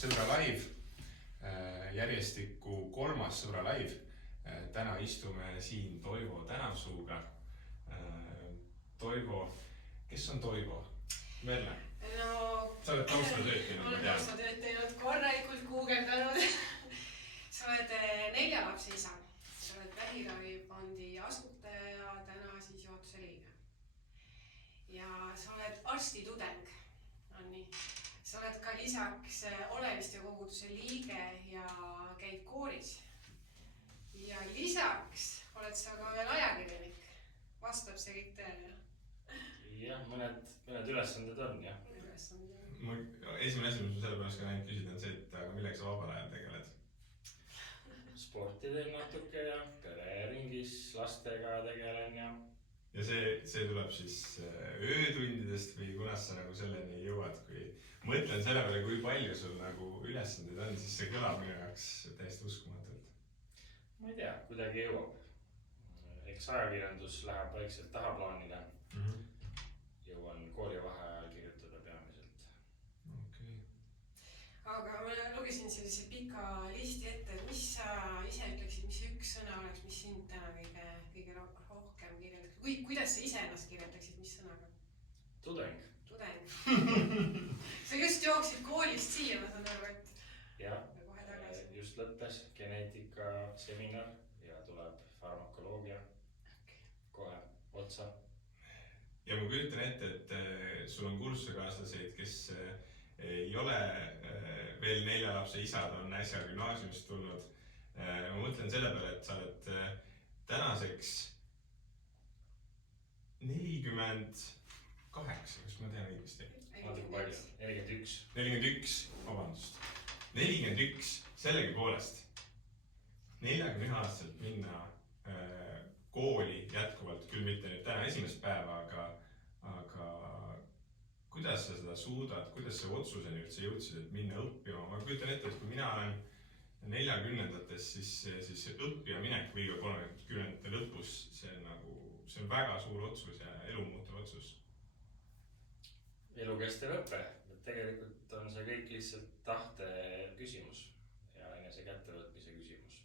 Sõbra live, järjestikku 3. Sõbra live. Täna istume siin Toivo Tänavsuuga. Toivo, kes on Toivo? Merle? No, sa oled taustatööd teinud, ma tean. Taustatööd teinud, korralikult guugeldanud. Sa oled 4 lapse isa. Sa oled Vähiravifondi asutaja, täna siis juhatuse liige. Ja sa oled arstitudeng. On nii. Sa oled ka lisaks Oleviste koguduse liige ja käid kooris. Ja lisaks oled sa ka veel ajakirjanik. Vastab see kõik tõele? Jah, mõned ülesanded on, jah. Esimene asi, mis ma selle pärast ka näinud küsida on see, et aga millega sa vabal ajal tegeled? Sporti teen natuke ja pereringis lastega tegelen ja... Ja see tuleb siis öötundidest või kunas sa nagu selleni jõuad, kui mõtlen selle peale, kui palju sul nagu ülesandeid on, siis see kõlab minu jaoks täiesti uskumatult. Ma ei tea, kuidagi jõuab. Eks ajakirjandus läheb vaikselt tahaplaanile. Jõuan koolivaheajal kirjutada peamiselt. Okay. Aga ma lugesin sellise pika listi ette, et mis sa ise ütleksid, mis üks sõna oleks, mis sind täna kõige rohkem kirjeldaks? Kuidas sa ise ennast kirjeldaksid, mis sõnaga? Tudeng. Tudeng. Sa just jooksid koolist siia, ma saan aru, et... Ja, just lõppes geneetika seminar ja tuleb farmakoloogia kohe otsa. Ja ma kujutan ette, et sul on kursusekaaslaseid, kes ei ole veel 4 lapse isad, on äsja gümnaasiumist tulnud. Ma mõtlen selle peale, et sa oled tänaseks 48, kas ma tean õigesti? Natuke palju, 41. 41, vabandust. 41, sellegi poolest 41-aastaselt minna kooli jätkuvalt, küll mitte nüüd täna esimest päeva, aga kuidas sa seda suudad, kuidas sa otsuseni üldse jõudsid, et minna õppima? Ma kujutan ette, et kui mina olen 40-ndates, siis õppija minek või 30-ndate lõpus, see on väga suur otsus ja elu muutuv otsus. Elukestev õppe. Tegelikult on see kõik lihtsalt tahte küsimus ja enese kättevõtmise küsimus.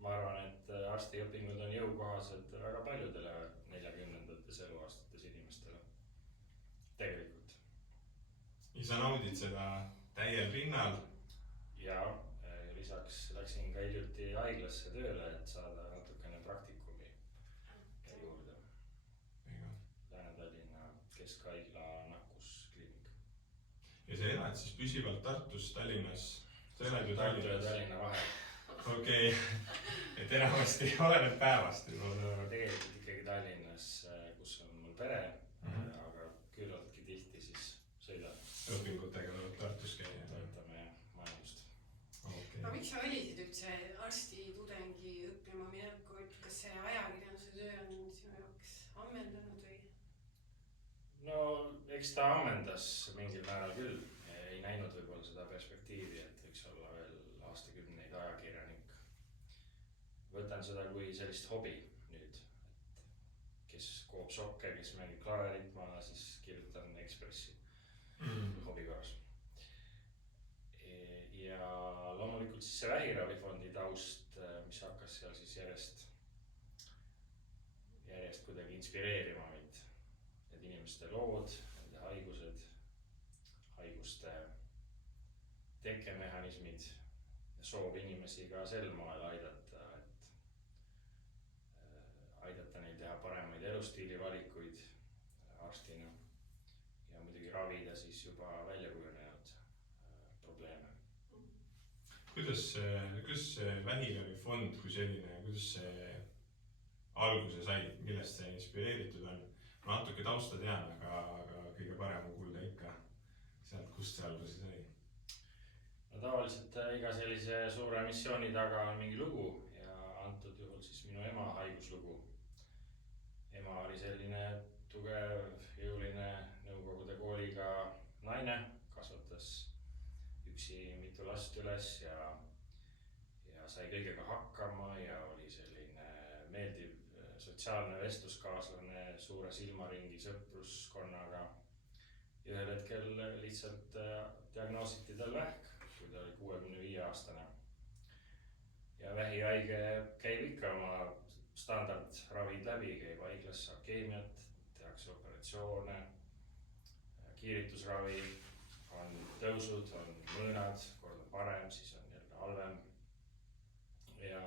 Ma arvan, et arstiõpingud on jõukohased väga paljudele 40-ndates eluaastates inimestele. Tegelikult. Ja sa naudid seda täiel rinnal? Ja lisaks läksin ka hiljuti haiglasse tööle, et saada natukene praktikumi juurde. Lääne-Tallinna Keskhaigla nakkuskliinik. Ja sa elad siis püsivalt Tartus, Tallinnas? Sa elad ju Tartu ja Tallinna vahel. Okei, et enamasti oleneb päevast. Tegelikult ikkagi Tallinnas, kus on mul pere, aga küllaltki tihti siis sõidan. Õpingutega tuleb Tartus käia. Toetame majandust. No miks sa valisid üldse arstitudengi õppima mineku? Kas see ajakirjanduse töö on sinu jaoks ammendanud või? No, eks ta ammendas mingil määral küll. Ei näinud võib-olla seda perspektiivi, et võiks olla veel aastakümneid ajakirjanik. Võtan seda kui sellist hobi nüüd, et kes koob sokke, kes mängib klaverit, ma siis kirjutan Ekspressi hobi korras. Ja loomulikult siis see Vähiravifondi taust, mis hakkas seal siis järjest kuidagi inspireerima mind. Need inimeste lood, nende haigused, haiguste tekkemehhanismid ja soov inimesi ka sel moel aidata, et aidata neil teha paremaid elustiilivalikuid arstina ja muidugi ravida siis juba välja kujunenud probleeme. Kuidas see Vähiravifond kui selline, kuidas see alguse sai, millest see inspireeritud on? Ma natuke tausta tean, aga kõige parem on kuulda ikka sealt, kust see alguse sai. No tavaliselt iga sellise suure missiooni taga on mingi lugu ja antud juhul siis minu ema haiguslugu. Ema oli selline tugev, jõuline Nõukogude kooliga naine, kasvatas üksi mitu last üles ja sai kõigega hakkama ja oli selline meeldiv sotsiaalne vestluskaaslane suure silmaringi sõpruskonnaga. Ühel hetkel lihtsalt diagnoositi tal vähk kui ta oli 65-aastane. Ja vähihaige käib ikka oma standardravid läbi, käib haiglas, saab keemiat, tehakse operatsioone, kiiritusravi, on tõusud, on mõõnad, kord on parem, siis on jälle halvem. Ja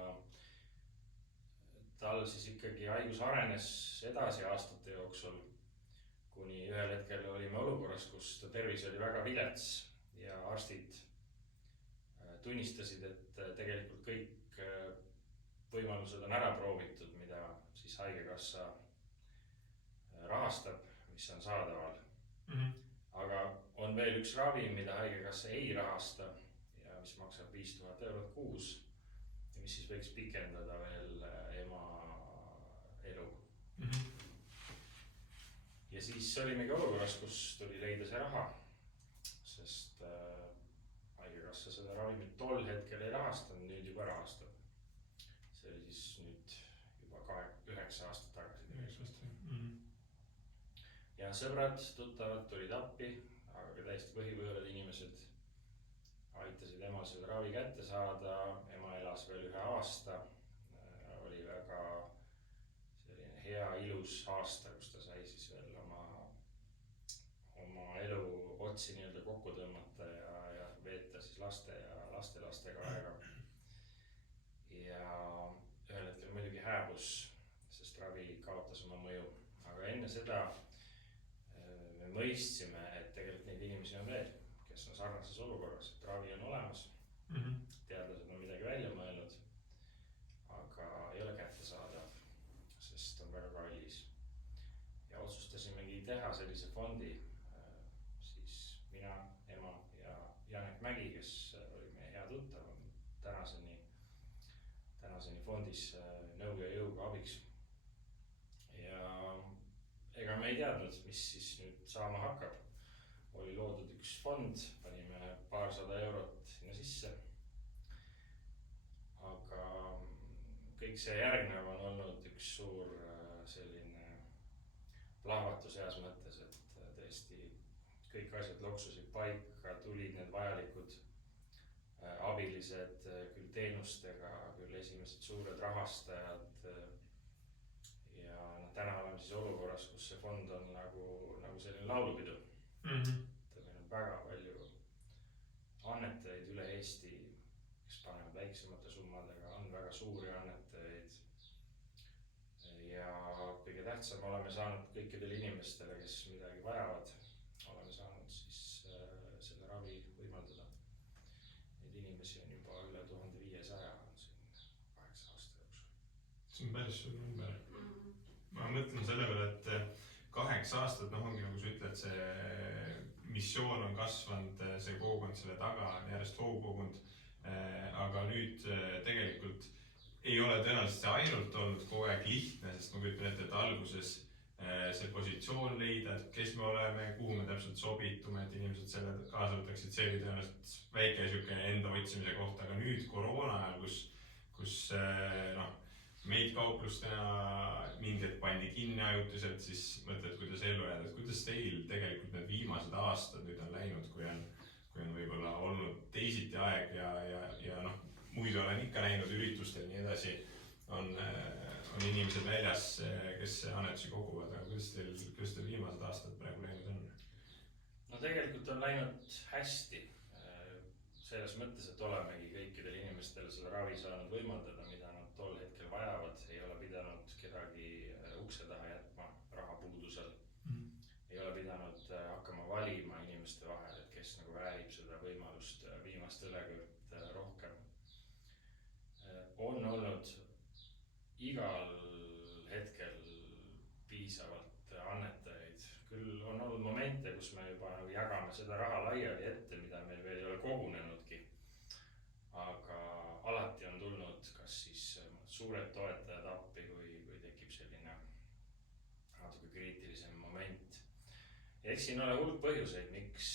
tal siis ikkagi haigus arenes edasi aastate jooksul, kuni ühel hetkel olime olukorras, kus ta tervis oli väga vilets ja arstid tunnistasid, et tegelikult kõik võimalused on ära proovitud, mida siis haigekassa rahastab, mis on saadaval. Aga on veel üks ravi, mida haigekassa ei rahasta ja mis maksab 5000 eurot kuus ja mis siis võiks pikendada veel ema elu. Ja siis olimegi olukorras, kus tuli leida see raha, sest haigekassa seda ravimit tol hetkel ei rahastanud, nüüd juba rahastab. See oli siis nüüd juba 9 aastat tagasi. 9 aastat. Ja sõbrad, tuttavad tulid appi, aga ka täiesti põhivõõrad inimesed aitasid emal seda ravi kätte saada. Ema elas veel 1 aasta. Oli väga selline hea, ilus aasta, kus ta sai siis veel oma elu otsi nii-öelda kokku tõmmata ja veeta siis laste ja lastelastega aega. Ja ühel hetkel muidugi hääbus, sest ravi kaotas oma mõju. Aga enne seda me mõistsime, et tegelikult neid inimesi on veel, kes on sarnases olukorras, et ravi on olemas. Teadlased on midagi välja mõelnud, aga ei ole kättesaadav, sest on väga kallis. Ja otsustasimegi teha sellise fondi, siis mina, ema ja Janek Mägi, kes oli meie hea tuttav, on tänaseni fondis nõu ja jõuga abiks. Ja ega me ei teadnud, mis siis nüüd saama hakkab. Oli loodud üks fond, panime paarsada eurot sinna sisse. Aga kõik see järgnev on olnud üks suur selline plahvatus heas mõttes, et tõesti kõik asjad loksusid paika, tulid need vajalikud abilised küll teenustega, küll esimesed suured rahastajad. Ja täna oleme siis olukorras, kus see fond on nagu selline laulupidu. Tal on väga palju annetajaid üle Eesti, kes panevad väiksemate summadega, on väga suuri annetajaid. Ja kõige tähtsam, oleme saanud kõikidele inimestele, kes midagi vajavad, oleme saanud siis selle ravi võimaldada. Neid inimesi on juba üle 1500 on siin 8 aasta jooksul. See on päris suur number. Ma mõtlen selle peale, et 8 aastat, ongi nagu sa ütled, see missioon on kasvanud, see kogukond selle taga on järjest hoogu kogunud. Aga nüüd tegelikult ei ole tõenäoliselt see ainult olnud kogu aeg lihtne, sest ma kujutan ette, et alguses see positsioon leida, et kes me oleme, kuhu me täpselt sobitume, et inimesed selle kaasa võtaksid, see oli tõenäoliselt väike siukene enda otsimise koht, aga nüüd koroona ajal, kus meid kauplustena mingid pandi kinni ajutiselt, siis mõtled, kuidas ellu jääda, et kuidas teil tegelikult need viimased aastad nüüd on läinud, kui on võib-olla olnud teisiti aeg ja muidu olen ikka näinud üritustel nii edasi, on inimesed väljas, kes annetusi koguvad, aga kuidas teil viimased aastad praegu läinud on? No tegelikult on läinud hästi. Selles mõttes, et olemegi kõikidel inimestel selle ravi saanud võimaldada, mida nad tol hetkel vajavad. Ei ole pidanud kedagi ukse taha jätma rahapuudusel. Ei ole pidanud hakkama valima inimeste vahel, et kes nagu väärib seda võimalust viimast õlekõrt rohkem. On olnud igal hetkel piisavalt annetajaid. Küll on olnud momente, kus me juba jagame seda raha laiali ette, mida meil veel ei ole kogunenudki. Aga alati on tulnud kas siis suured toetajad appi, kui tekib selline natuke kriitilisem moment. Ja eks siin ole hulk põhjuseid, miks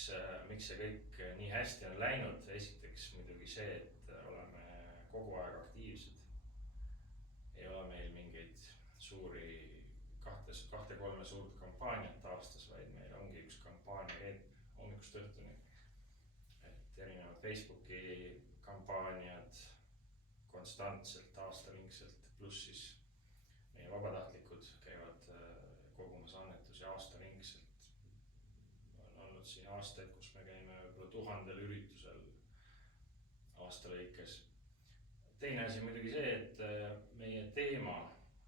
see kõik nii hästi on läinud. Esiteks muidugi see, et oleme kogu aeg aktiivsed. Ei ole meil mingeid suuri 2-3 suurt kampaaniat aastas, vaid meil ongi üks kampaania hommikust õhtuni. Et erinevad Facebooki kampaaniad konstantselt, aastaringselt, pluss siis meie vabatahtlikud käivad kogumas annetusi aastaringselt. On olnud siin aastaid, kus me käime võib-olla 1000 üritusel aasta lõikes. Teine asi muidugi see, et meie teema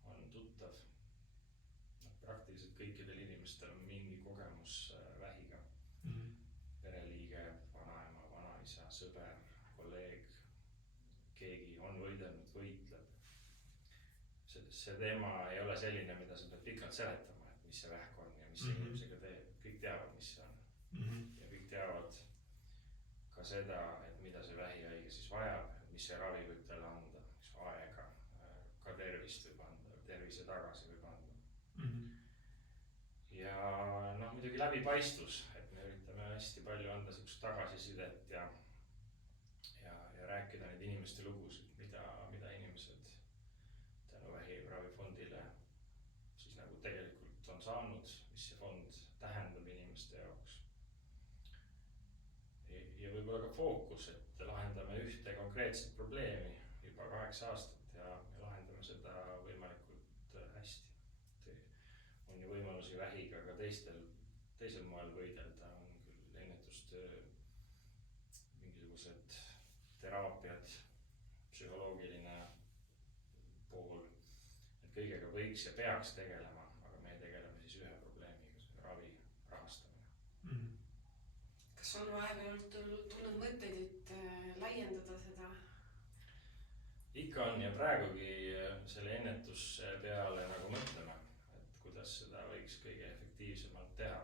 on tuttav. Praktiliselt kõikidel inimestel on mingi kogemus vähiga. Pereliige, vanaema, vanaisa, sõber, kolleeg, keegi on võidelnud, võitleb. See teema ei ole selline, mida sa pead pikalt seletama, et mis see vähk on ja mis see inimesega teeb. Kõik teavad, mis see on. Ja kõik teavad ka seda, et mida see vähihaige siis vajab, mis see ravi võib talle anda, mis aega, ka tervist võib anda, tervise tagasi võib anda. Ja muidugi läbipaistvus, et me üritame hästi palju anda sellist tagasisidet ja rääkida neid inimeste lugusid, mida inimesed tänu vähiravifondile siis nagu tegelikult on saanud, mis see fond tähendab inimeste jaoks. Ja võib-olla ka fookus, et lahendame ühte konkreetset probleemi juba 8 aastat ja lahendame seda võimalikult hästi. On ju võimalusi vähiga ka teisel moel võidelda, on küll ennetustöö, mingisugused teraapiad, psühholoogiline pool, et kõigega võiks ja peaks tegelema, aga me tegeleme siis ühe probleemiga, see ravi rahastamine. Kas on vahepeal tulnud mõtteid, et laiendada seda? Ikka on ja praegugi selle ennetuse peale nagu mõtleme, et kuidas seda võiks kõige efektiivsemalt teha.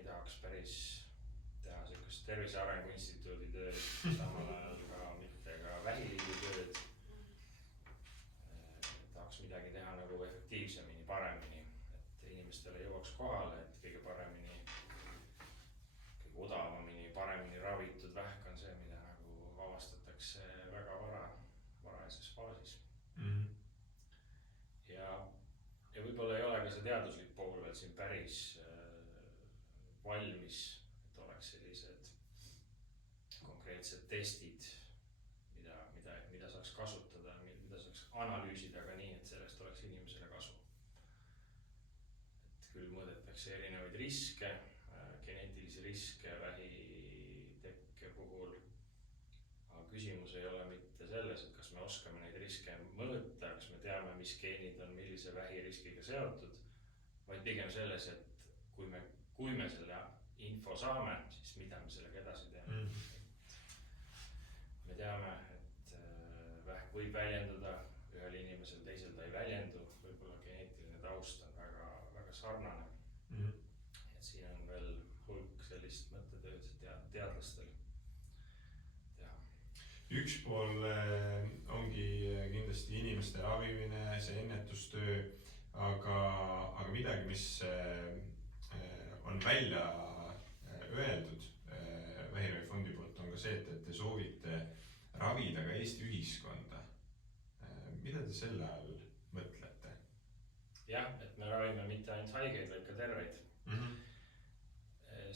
Ei tahaks päris teha sellist Tervise Arengu Instituudi tööd, samal ajal ka mitte ka Vähiliidu tööd. Tahaks midagi teha nagu efektiivsemini, paremini, et inimestele jõuaks kohale, et kõige paremini, kõige odavamini, paremini ravitud vähk on see, mida nagu avastatakse väga varajases faasis. Ja võib-olla ei ole ka see teaduslik pool veel siin päris valmis, et oleks sellised konkreetsed testid, mida saaks kasutada, mida saaks analüüsida ka nii, et sellest oleks inimesele kasu. Et küll mõõdetakse erinevaid riske, geneetilisi riske vähitekke puhul, aga küsimus ei ole mitte selles, et kas me oskame neid riske mõõta, kas me teame, mis geenid on millise vähiriskiga seotud, vaid pigem selles, et kui me selle info saame, siis mida me sellega edasi teeme. Me teame, et vähk võib väljenduda ühel inimesel, teisel ta ei väljendu, võib-olla geneetiline taust on väga sarnane. Et siin on veel hulk sellist mõttetööd teadlastel teha. Üks pool ongi kindlasti inimeste ravimine, see ennetustöö, aga midagi, mis on välja öeldud Vähiravifondi poolt, on ka see, et te soovite ravida ka Eesti ühiskonda. Mida te selle all mõtlete? Jah, et me ravime mitte ainult haigeid, vaid ka terveid.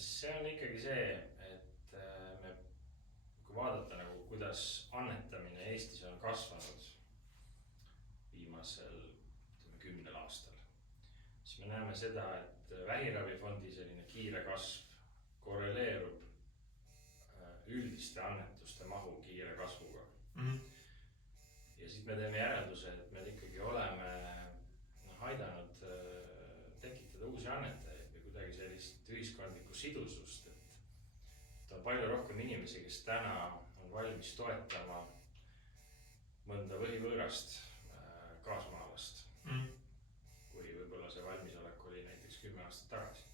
See on ikkagi see, et kui vaadata nagu, kuidas annetamine Eestis on kasvanud viimasel 10 aastal, siis me näeme seda, et Vähiravifondi selline kiire kasv korreleerub üldiste annetuste mahu kiire kasvuga. Ja siis me teeme järelduse, et me ikkagi oleme aidanud tekitada uusi annetajaid või kuidagi sellist ühiskondlikku sidusust, et on palju rohkem inimesi, kes täna on valmis toetama mõnda võhivõõrast kaasmaalast, kui võib-olla see valmisolek oli näiteks 10 aastat tagasi.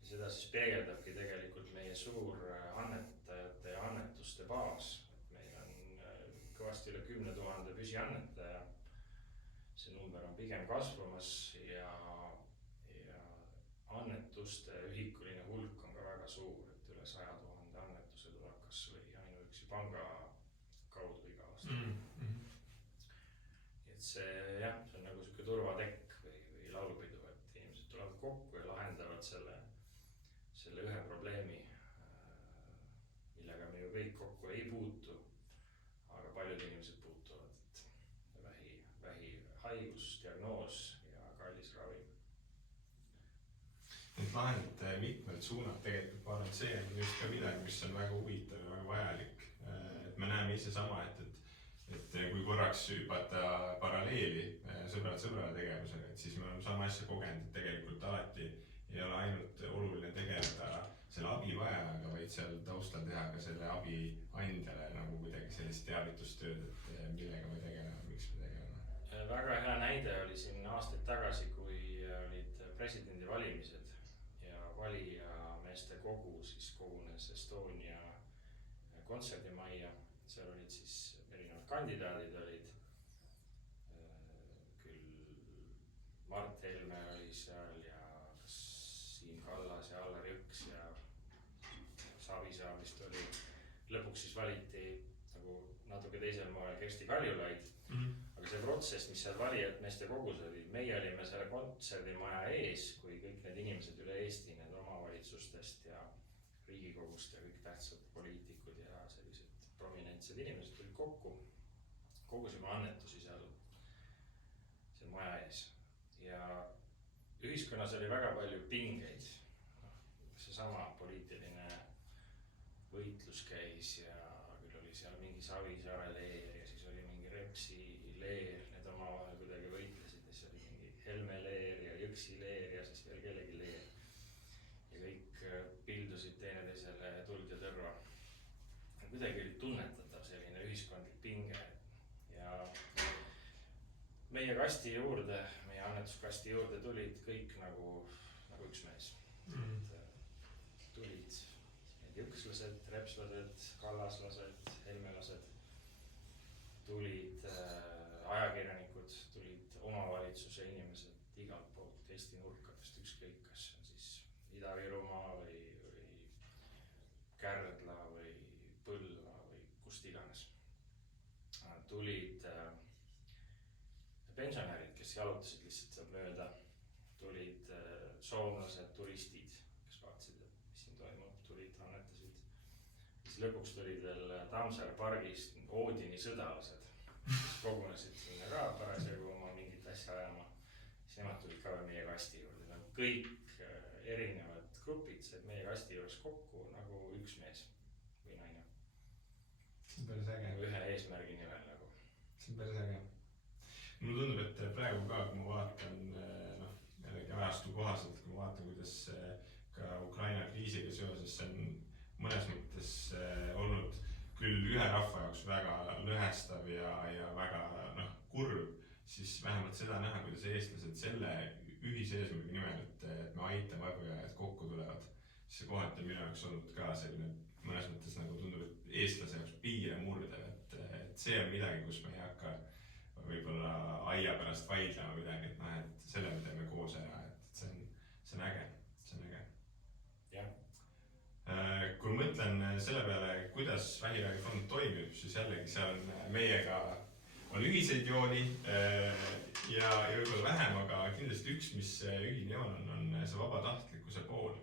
Ja seda siis peegeldabki tegelikult meie suur annetajate ja annetuste baas. Et meil on kõvasti üle 10 000 püsiannetaja. See number on pigem kasvamas ja annetuste ühikuline hulk on ka väga suur, et üle 100 000 annetuse tuleb kas või ainuüksi panga kaudu iga aasta. Et see on nagu selline turvatekk või laulupidu, et inimesed tulevad kokku ja lahendavad selle ühe probleemi, millega me ju kõik kokku ei puutu, aga paljud inimesed puutuvad, et vähihaigus, diagnoos ja kallis ravi. Need lahendate mitmed suunad tegelikult, ma arvan, et see on just ka midagi, mis on väga huvitav ja väga vajalik. Et me näeme ise sama, et kui korraks hüpata paralleeli sõbrad tegevusega, et siis me oleme sama asja kogenud, et tegelikult alati ei ole ainult oluline tegeleda selle abivajajaga, vaid seal taustal teha ka selle abi andjale nagu kuidagi sellist teavitustööd, et millega me tegeleme, miks me tegeleme. Väga hea näide oli siin aastaid tagasi, kui olid presidendivalimised ja valijameeste kogu siis kogunes Estonia kontserdimajja. Seal olid siis erinevad kandidaadid, olid küll Mart Helme oli seal ja kas Siim Kallas ja Allar Jõks ja Savisaar vist oli. Lõpuks siis valiti nagu natuke teisel moel Kersti Kaljulaid. Aga see protsess, mis seal valijameeste kogus oli, meie olime selle kontserdimaja ees, kui kõik need inimesed üle Eesti, need omavalitsustest ja Riigikogust ja kõik tähtsad poliitikud ja sellised prominentsed inimesed tulid kokku. Kogusime annetusi seal maja ees ja ühiskonnas oli väga palju pingeid. Seesama poliitiline võitlus käis ja küll oli seal mingi Savisaare leer ja siis oli mingi Repsi leer, need omavahel kuidagi võitlesid ja siis oli mingi Helme leer ja Jõksi leer ja siis veel kellegi leer. Ja kõik pildusid teineteisele tuld ja tõrva. Kuidagi oli tunnetatav selline ühiskondlik pinge ja meie kasti juurde, meie annetuskasti juurde tulid kõik nagu üks mees. Tulid jõkslased, repslased, kallaslased, helmelased, tulid ajakirjanikud, tulid omavalitsuse inimesed igalt poolt Eesti nurkadest, ükskõik kas on siis Ida-Virumaa või Kärdla või Põlva või kust iganes. Tulid pensionärid, kes jalutasid lihtsalt seal mööda, tulid soomlased, turistid, kes vaatasid, et mis siin toimub, tulid, annetasid. Siis lõpuks tulid veel Tammsaare pargist Oodini sõdalased, kes kogunesid sinna ka parasjagu oma mingit asja ajama. Siis nemad tulid ka meie kasti juurde. Kõik erinevad grupid said meie kasti juures kokku nagu üks mees või naine. See on päris äge. Ühe eesmärgi nimel nagu. See on päris äge. Mulle tundub, et praegu ka, kui ma vaatan jällegi ajastu kohaselt, kui ma vaatan, kuidas ka Ukraina kriisiga seoses see on mõnes mõttes olnud küll ühe rahva jaoks väga lõhestav ja väga kurb, siis vähemalt seda näha, kuidas eestlased selle ühise eesmärgi nimel, et me aitame abivajajad kokku tulevad. See kohati minu jaoks olnud ka selline mõnes mõttes nagu tundub, et eestlase jaoks piire murdev, et see on midagi, kus me ei hakka võib-olla aia pärast vaidlema midagi, et selle me teeme koos ära, et see on äge. Jah. Kui mõtlen selle peale, kuidas vähiravifond toimib, siis jällegi seal meiega on ühiseid jooni ja võib-olla vähem, aga kindlasti üks, mis ühine joon on see vabatahtlikkuse pool.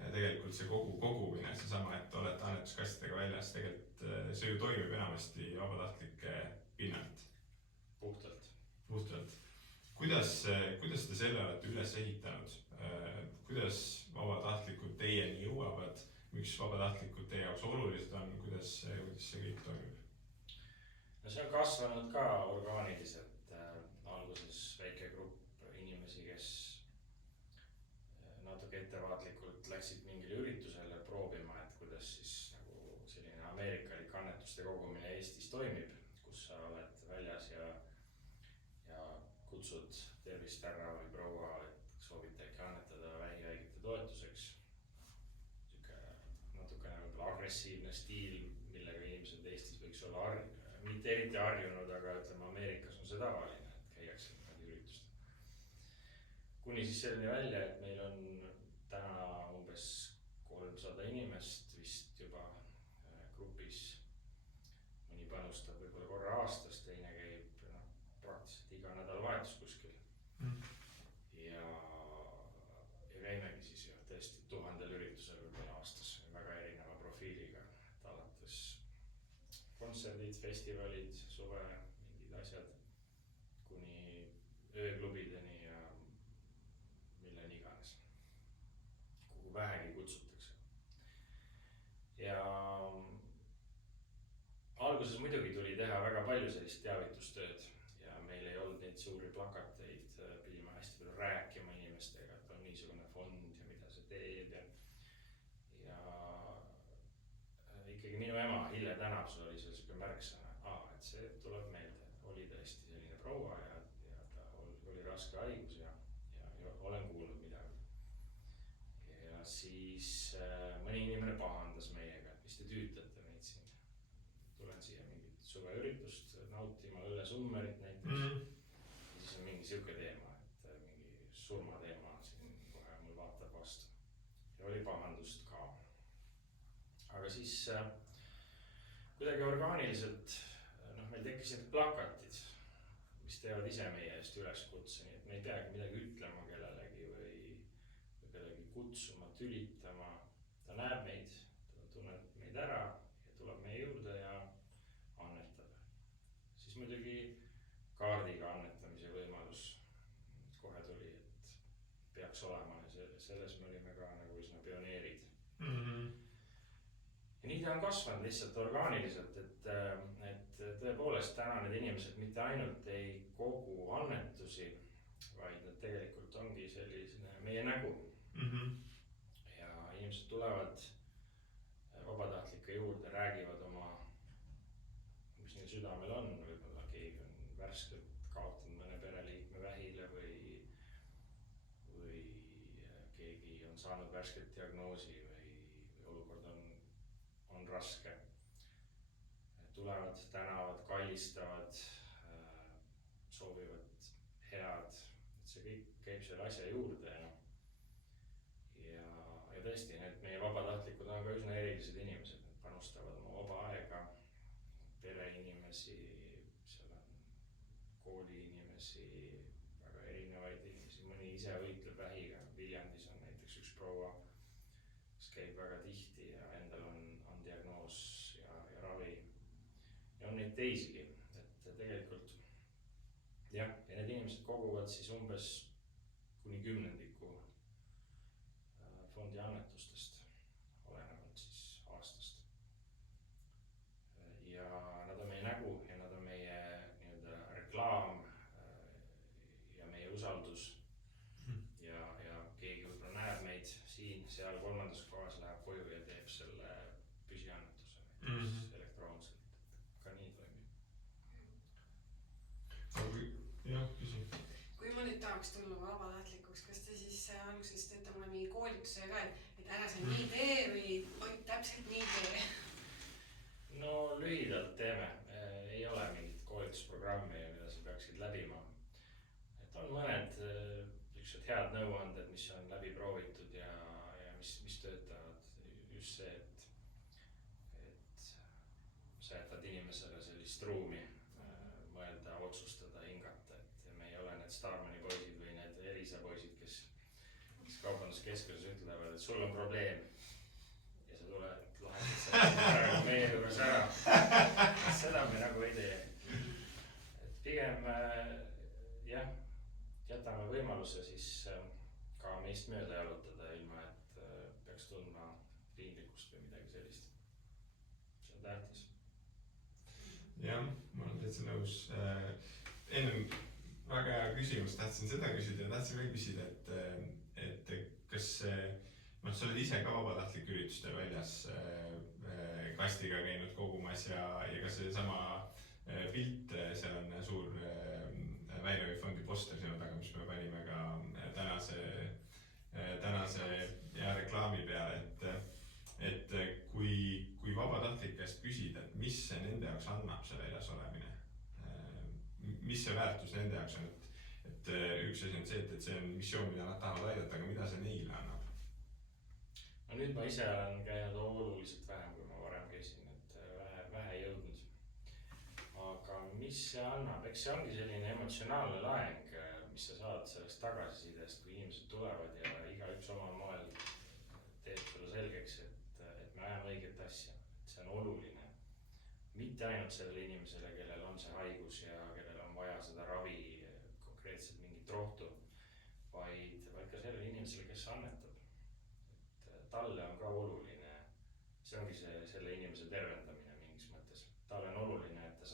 Tegelikult see kogumine, seesama, et olete annetuskastidega väljas, tegelikult see ju toimib enamasti vabatahtlike pinnalt. Puhtalt. Kuidas te selle olete üles ehitanud? Kuidas vabatahtlikud teieni jõuavad? Miks vabatahtlikud teie jaoks olulised on? Kuidas see kõik toimib? No see on kasvanud ka orgaaniliselt. Alguses väike grupp inimesi, kes natuke ettevaatlikult läksid mingile üritusele proovima, et kuidas siis nagu selline ameerikalik annetuste kogumine Eestis toimib, kus sa oled väljas ja kutsud tervist härra või proua, et soovite äkki annetada vähihaigete toetuseks. Natukene võib-olla agressiivne stiil, millega inimesed Eestis võiks olla mitte eriti harjunud, aga ütleme Ameerikas on see tavaline, et käiakse niimoodi üritustel. Kuni siis selline välja, et meil on täna umbes 300 inimest vist juba grupis. Mõni panustab võib-olla korra aastas, teine käib praktiliselt iga nädalavahetus kuskil. Ja käimegi siis tõesti 1000 üritusel festivalid, suve mingid asjad kuni ööklubideni ja milleni iganes, kuhu vähegi kutsutakse. Ja alguses muidugi tuli teha väga palju sellist teavitustööd ja meil ei olnud neid suuri plakateid, pidime hästi palju rääkima inimestega, et on niisugune fond ja mida see teeb ja ikkagi minu ema Hille Tänavsuu oli seal siuke märksõna, et see tuleb meelde, oli tõesti selline proua ja ta oli raske haigus ja olen kuulnud midagi. Ja siis mõni inimene pahandas meiega, et mis te tüütate meid siin. Tulen siia mingit suveüritust nautima, õllesummerit näiteks. Ja siis on mingi siuke teema, et mingi surmateema siin kohe mul vaatab vastu. Ja oli pahandust ka. Aga siis kuidagi orgaaniliselt meil tekkisid plakatid, mis teevad ise meie eest üleskutse, nii et me ei peagi midagi ütlema kellelegi või kedagi kutsuma, tülitama. Ta näeb meid, ta tunneb meid ära ja tuleb meie juurde ja annetab. Siis muidugi kaardiga annetamise võimalus kohe tuli, et peaks olema ja selles me olime ka nagu üsna pioneerid. Ja nii ta on kasvanud lihtsalt orgaaniliselt, et tõepoolest täna need inimesed mitte ainult ei kogu annetusi, vaid nad tegelikult ongi selline meie nägu. Ja inimesed tulevad vabatahtlike juurde, räägivad oma, mis neil südamel on, võib-olla keegi on värskelt kaotanud mõne pereliikme vähile või keegi on saanud värsket diagnoosi või olukord on raske. Tulevad, tänavad, kallistavad, soovivad head, et see kõik käib selle asja juurde. Ja tõesti, need meie vabatahtlikud on ka üsna erilised inimesed, need panustavad oma vaba aega, pereinimesi, seal on kooliinimesi, väga erinevaid inimesi, mõni ise võitleb vähiga. Viljandis on näiteks üks proua, kes käib väga tihti ja endal on diagnoos ja ravi. Ja on neid teisigi, et tegelikult jah, ja need inimesed koguvad siis umbes kuni 10% fondi annetustest, olenevalt siis aastast. Ja nad on meie nägu ja nad on meie nii-öelda reklaam ja meie usaldus. Ja keegi võib-olla näeb meid siin, seal kolmandas kohas, läheb koju ja teeb selle püsiannetuse näiteks elektroonselt. Ka nii toimib. Jah, küsi. Kui ma nüüd tahaks tulla vabatahtlikuks, kas te siis alguses teete mulle mingi koolituse ka, et ära sa nii tee või täpselt nii tee? No lühidalt teeme. Ei ole mingit koolitusprogrammi, mida sa peaksid läbima. Et on mõned üksed head nõuanded, mis on läbi proovitud ja mis töötavad. Just see, et sa jätad inimesele sellist ruumi mõelda, otsustada, hingata, et me ei ole need Starmani poisid või need Elisa poisid, kes kaubanduskeskuses ütlevad, et sul on probleem ja sa tuled, lahendad seda meie juures ära. Seda me nagu ei tee. Et pigem jah, jätame võimaluse siis ka meist mööda jalutada, ilma et peaks tundma piinlikkust või midagi sellist. See on tähtis. Jah, ma olen täitsa nõus. Ennem väga hea küsimus, tahtsin seda küsida ja tahtsin veel küsida, et kas sa oled ise ka vabatahtlik üritustel väljas kastiga käinud kogumas ja ka see sama pilt, seal on suur Väiravifondi poster sinu taga, mis me panime ka tänase reklaami peale, et kui vabatahtlik käest küsida, et mis see nende jaoks annab, see väljas olemine, mis see väärtus nende jaoks on, et üks asi on see, et see on missioon, mida nad tahavad aidata, aga mida see neile annab? No nüüd ma ise olen käinud oluliselt vähem, kui ma varem käisin, et vähe jõudnud. Aga mis see annab? Eks see ongi selline emotsionaalne laeng, mis sa saad sellest tagasisidest, kui inimesed tulevad ja igaüks oma moel teeb sulle selgeks, et me ajame õiget asja, et see on oluline. Mitte mitte ainult sellele inimesele, kellel on see haigus ja kellel on vaja seda ravi, konkreetselt mingit rohtu, vaid ka sellele inimesele, kes annetab. Et talle on ka oluline, see ongi selle inimese tervendamine mingis mõttes. Talle on oluline, et ta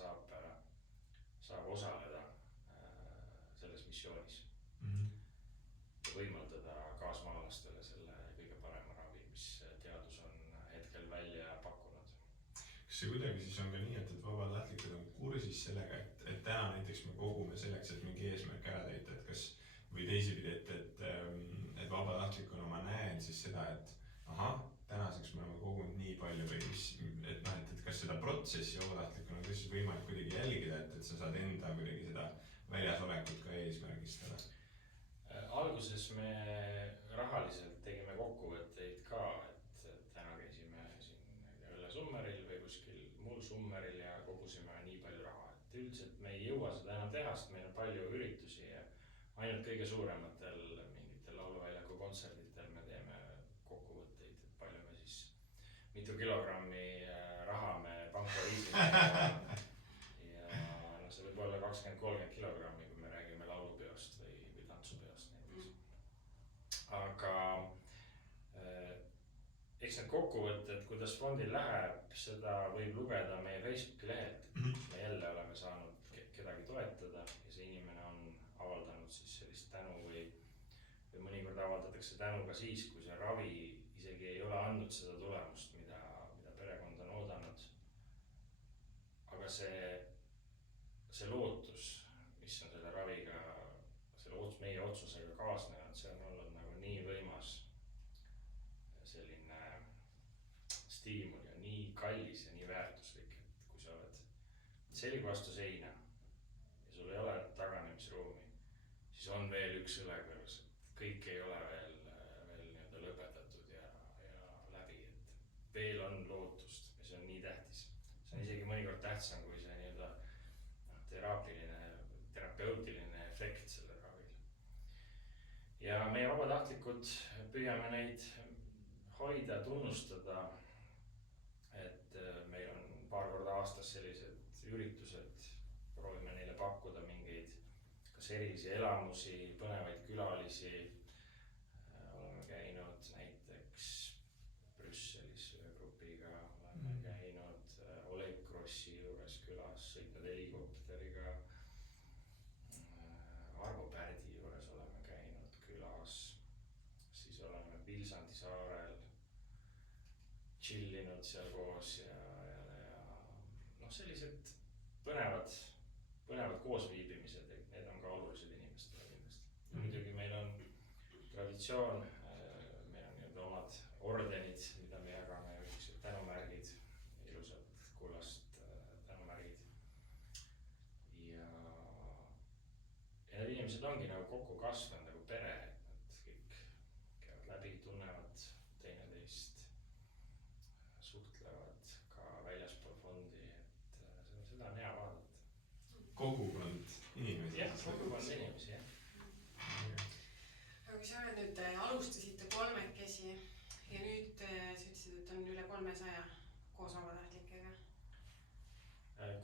saab osaleda selles missioonis ja võimaldada kaasmaalastele selle kõige parema ravi, mis teadus on hetkel välja pakkunud. Kas see kuidagi siis on ka nii, et vabatahtlikud on kursis sellega, et täna näiteks me kogume selleks, et mingi eesmärk ära täita, et kas või teisipidi, et vabatahtlikuna ma näen siis seda, et ahah, tänaseks me oleme kogunud nii palju või mis, et kas seda protsessi vabatahtlikuna on siis võimalik kuidagi jälgida, et sa saad enda kuidagi seda väljasolekut ka eesmärgistada? Alguses me rahaliselt tegime kokkuvõtteid ka, et täna käisime siin jälle Summeril või kuskil muul Summeril ja kogusime nii palju raha, et üldiselt me ei jõua seda enam teha, sest meil on palju üritusi ja ainult kõige suurematel mingitel lauluväljaku kontserditel me teeme kokkuvõtteid, et palju me siis, mitu kilogrammi raha me panka viisime ja no see võib olla 20-30 kilogrammi, kui me räägime laulupeost või tantsupeost näiteks. Aga eks need kokkuvõtted, kuidas fondil läheb, seda võib lugeda meie Facebooki lehelt. Me jälle oleme saanud kedagi toetada ja see inimene on avaldanud siis sellist tänu või mõnikord avaldatakse tänu ka siis, kui see ravi isegi ei ole andnud seda tulemust, mida perekond on oodanud. Aga see lootus, mis on selle raviga, meie otsusega kaasnenud, see on olnud nagu nii võimas selline stiimul ja nii kallis ja nii väärtuslik, et kui sa oled selg vastu seina ja sul ei ole taganemisruumi, siis on veel üks õlekõrs, et kõik ei ole veel nii-öelda lõpetatud ja läbi, et veel on lootust ja see on nii tähtis. See on isegi mõnikord tähtsam kui see nii-öelda terapeutiline efekt selle ravil. Ja meie vabatahtlikud püüame neid hoida, tunnustada, et meil on paar korda aastas sellised üritused, proovime neile pakkuda mingeid kas erilisi elamusi, põnevaid külalisi. Oleme käinud näiteks Brüsselis ühe grupiga, oleme käinud Oleg Grossi juures külas, sõitnud helikopteriga. Arvo Pärdi juures oleme käinud külas, siis oleme Vilsandi saarel chillinud seal koos ja sellised põnevad koosviibimised, need on ka olulised inimestele kindlasti. Muidugi meil on traditsioon, meil on nii-öelda omad ordenid, mida me jagame, üksed tänumärgid, ilusad kullast tänumärgid. Ja need inimesed ongi nagu kokku kasvanud nagu pere, et nad kõik käivad läbi, tunnevad teineteist, suhtlevad ka väljaspool fondi, et seda on hea vaadata. Kogukond inimesi. Jah, kogukond inimesi, jah. Aga kui sa nüüd alustasite kolmekesi ja nüüd sa ütlesid, et on üle 300 koos vabatahtlikega?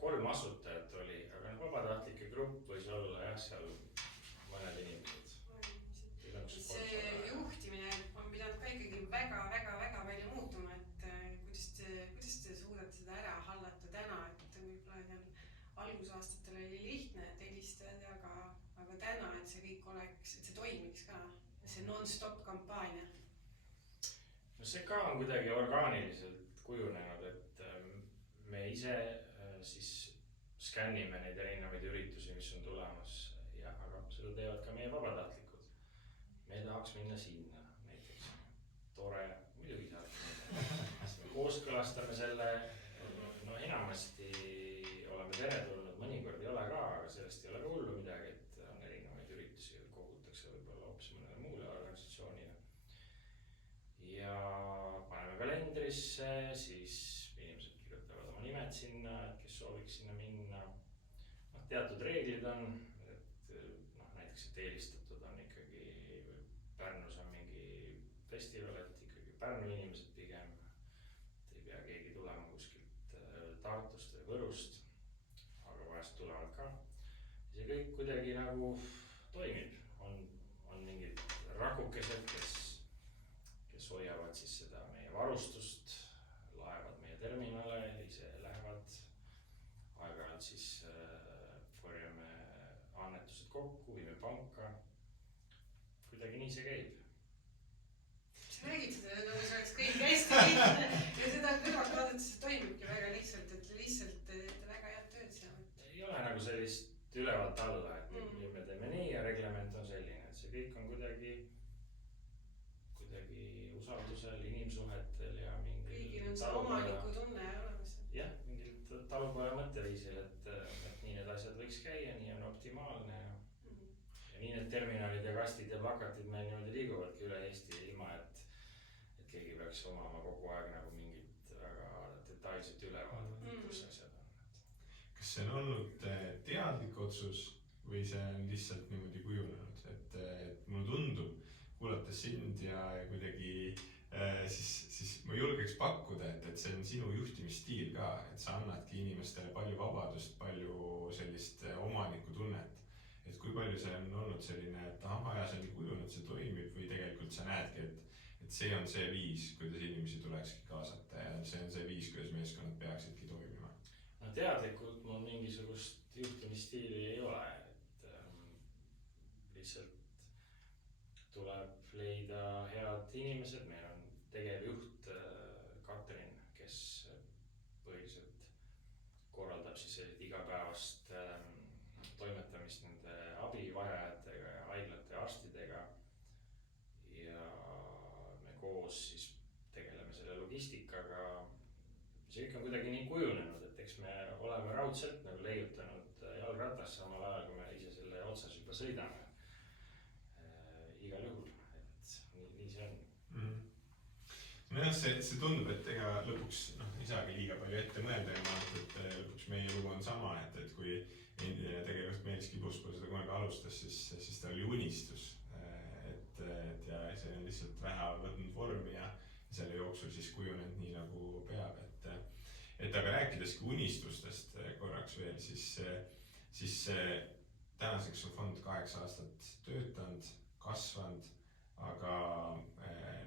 3 asutajat oli, aga vabatahtlike grupp võis olla jah, seal mõned inimesed. See juhtimine on pidanud ka ikkagi väga palju muutuma, et kuidas te suudate seda ära hallata täna, et võib-olla seal algusaastatel oli lihtne, et helistad, aga täna, et see kõik oleks, et see toimiks ka, see non-stop kampaania. No see ka on kuidagi orgaaniliselt kujunenud, et me ise siis skännime neid erinevaid üritusi, mis on tulemas ja aga seda teevad ka meie vabatahtlikud. Me tahaks minna sinna näiteks. Tore, muidugi tahaks minna. Kooskõlastame selle, no enamasti oleme teretulnud, mõnikord ei ole ka, aga sellest ei ole ka hullu midagi, et on erinevaid üritusi, et kogutakse võib-olla hoopis mõnele muule organisatsioonile. Ja paneme kalendrisse, siis inimesed kirjutavad oma nimed sinna, et kes sooviks sinna minna. Teatud reeglid on, et näiteks et eelistatud on ikkagi Pärnus on mingi festival, et ikkagi Pärnu inimesed pigem, et ei pea keegi tulema kuskilt Tartust või Võrust. kodust, aga vahest tulevad ka. See kõik kuidagi nagu toimib, on mingid rakukesed, kes hoiavad siis seda meie varustust, laevad meie terminale, ise lähevad, aeg-ajalt siis korjame annetused kokku, viime panka, kuidagi nii see käib. Sa räägid seda nagu see oleks kõik hästi lihtne ja seda kõrvalt vaadates see toimibki väga lihtsalt, et lihtsalt teete väga head tööd seal. Ei ole nagu sellist ülevalt alla, et nüüd me teeme nii ja reglement on selline, et see kõik on kuidagi usaldusel, inimsuhetel ja mingil kõigil on see omaniku tunne olemas. Jah, mingil talupoja mõtteviisil, et nii need asjad võiks käia, nii on optimaalne ja nii need terminalid ja kastid ja plakatid meil niimoodi liiguvadki üle Eesti ilma, et keegi peaks omama kogu aeg nagu mingit väga detailset ülevaadet, kus asjad on. Kas see on olnud teadlik otsus või see on lihtsalt niimoodi kujunenud, et mulle tundub, kuulates sind ja kuidagi siis ma julgeks pakkuda, et see on sinu juhtimisstiil ka, et sa annadki inimestele palju vabadust, palju sellist omanikutunnet. Et kui palju see on olnud selline, et ajas on kujunenud, see toimib või tegelikult sa näedki, et see on see viis, kuidas inimesi tulekski kaasata ja see on see viis, kuidas meeskonnad peaksidki toimima? No teadlikult mul mingisugust juhtimisstiili ei ole, et lihtsalt tuleb leida head inimesed, meil on tegevjuht Katrin, kes põhiliselt korraldab siis igapäevast toimetamist nende abivajajatega ja haiglate arstidega ja me koos siis tegeleme selle logistikaga. See kõik on kuidagi nii kujunenud, et eks me oleme raudselt nagu leiutanud jalgratas samal ajal, kui me ise selle otsas juba sõidame. Igal juhul, et nii see on. Nojah, see tundub, et ega lõpuks ei saagi liiga palju ette mõelda ja ma arvan, et lõpuks meie lugu on sama, et kui endine tegevjuht Meelis Kibuspuu seda kunagi alustas, siis ta oli unistus. Ja see on lihtsalt vähe võtnud vormi ja selle jooksul siis kujunenud nii nagu peab. Et aga rääkideski unistustest korraks veel, siis tänaseks on fond 8 aastat töötanud, kasvanud, aga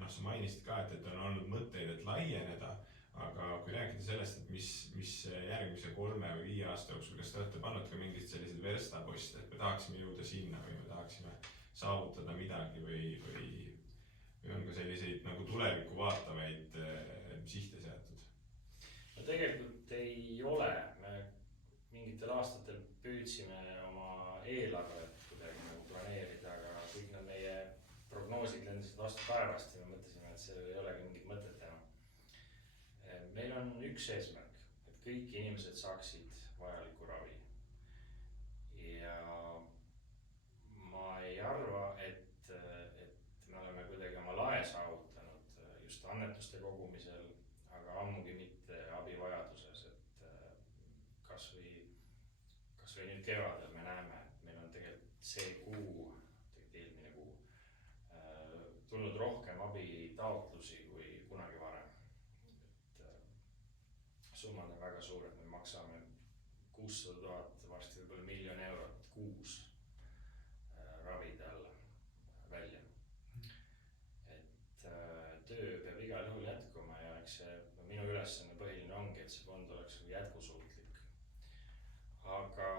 sa mainisid ka, et on olnud mõtteid, et laieneda, aga kui rääkida sellest, et mis järgmise 3 või 5 aasta jooksul, kas te olete pannud ka mingeid selliseid verstaposte, et me tahaksime jõuda sinna või me tahaksime saavutada midagi või on ka selliseid nagu tulevikku vaatavaid sihte seatud? No tegelikult ei ole, me mingitel aastatel püüdsime oma eelarvet kuidagi nagu planeerida, aga kõik need meie prognoosid lendasid vastu taevast ja me mõtlesime, et sellel ei olegi mingit mõtet enam. Meil on üks eesmärk, et kõik inimesed saaksid vajalikku ravi. Ja ma ei arva, et me oleme kuidagi oma lae saavutanud just annetuste kogumisel, aga ammugi mitte abivajaduses, et kas või nüüd kevadel me näeme, et meil on tegelikult see kuu, eelmine kuu, tulnud rohkem abitaotlusi kui kunagi varem. Et summad on väga suured, me maksame 600 000, varsti võib-olla 1 000 000 eurot kuus ravide alla välja. Et töö peab igal juhul jätkuma ja eks see minu ülesanne põhiline ongi, et see fond oleks jätkusuutlik. Aga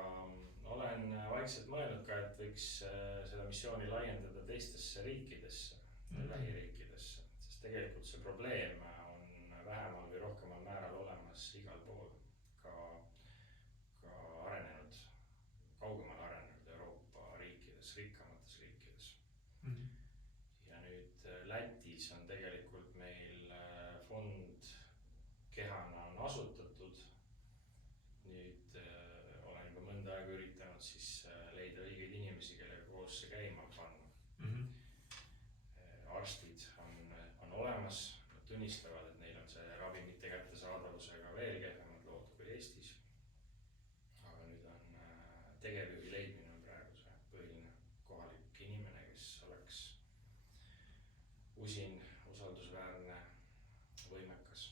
olen vaikselt mõelnud ka, et võiks seda missiooni laiendada teistesse riikidesse, lähiriikidesse, sest tegelikult see probleem on vähemal või rohkemal määral olemas igal pool, ka arenenud, kaugemal arenenud Euroopa riikides, rikkamates riikides. Ja nüüd Lätis on tegelikult meil fond kehana on asutatud. Nüüd olen juba mõnda aega üritanud siis leida õigeid inimesi, kellega koos see käima panna. Arstid on olemas, nad tunnistavad, et neil on see ravimite kättesaadavusega veel kehvemad lood kui Eestis. Aga nüüd on tegevjuhi leidmine on praegu see põhiline kohalik inimene, kes oleks usin, usaldusväärne, võimekas.